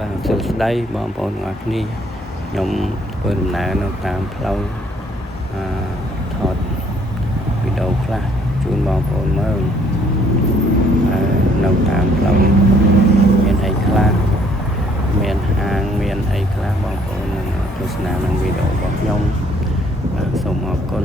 បាទសួស្តីបងប្អូនទាំងអស់គ្នាខ្ញុំធ្វើដំណើរនៅតាមផ្លូវថតវីដេអូខ្លះជូនបងប្អូនមើលនៅតាមផ្លូវមានអីខ្លះមានហាងមានអីខ្លះបងប្អូននឹងទស្សនាក្នុងវីដេអូរបស់ខ្ញុំសូមអរគុណ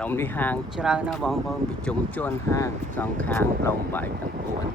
ลมที่ห่างเช้านะบองบองไปจุ่มชวนห่างสองข้างลมใบตั้งปวน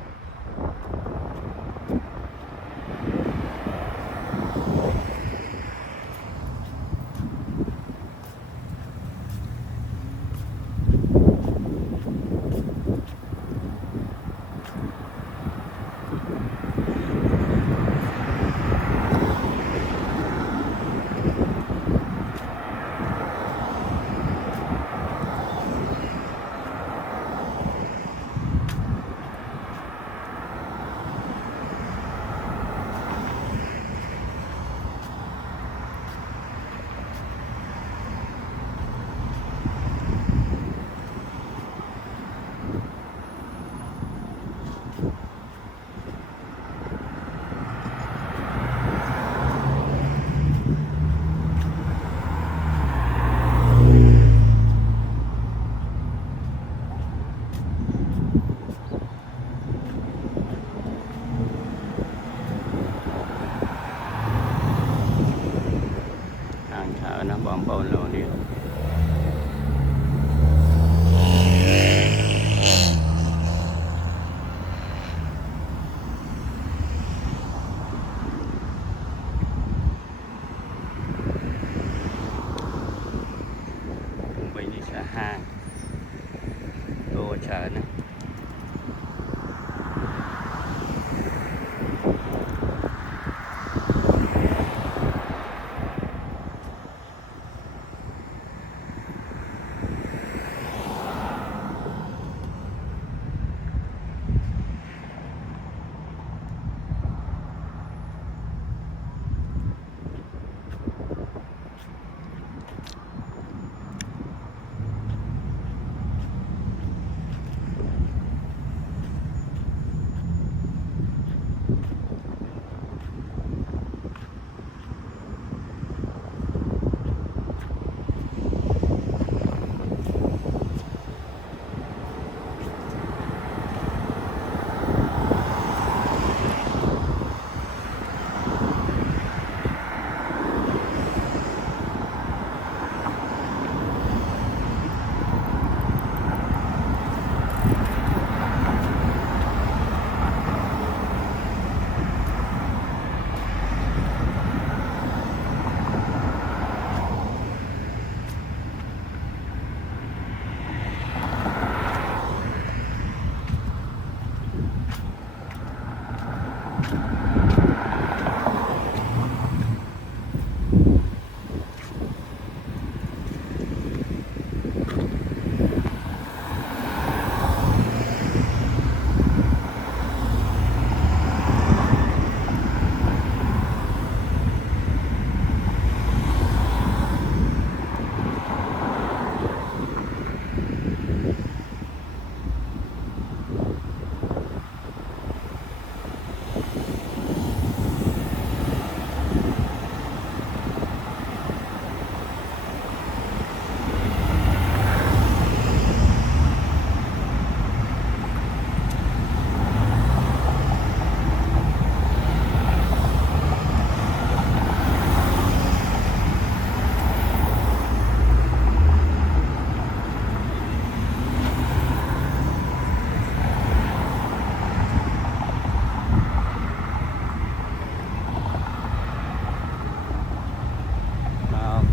นะบอมบอลเราเนี่ยไปนี่จะห้างโตเฉินนะ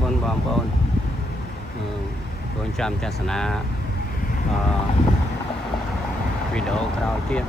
คนบอมบอลคนจำศาสนาวิดีโอคราวเทีย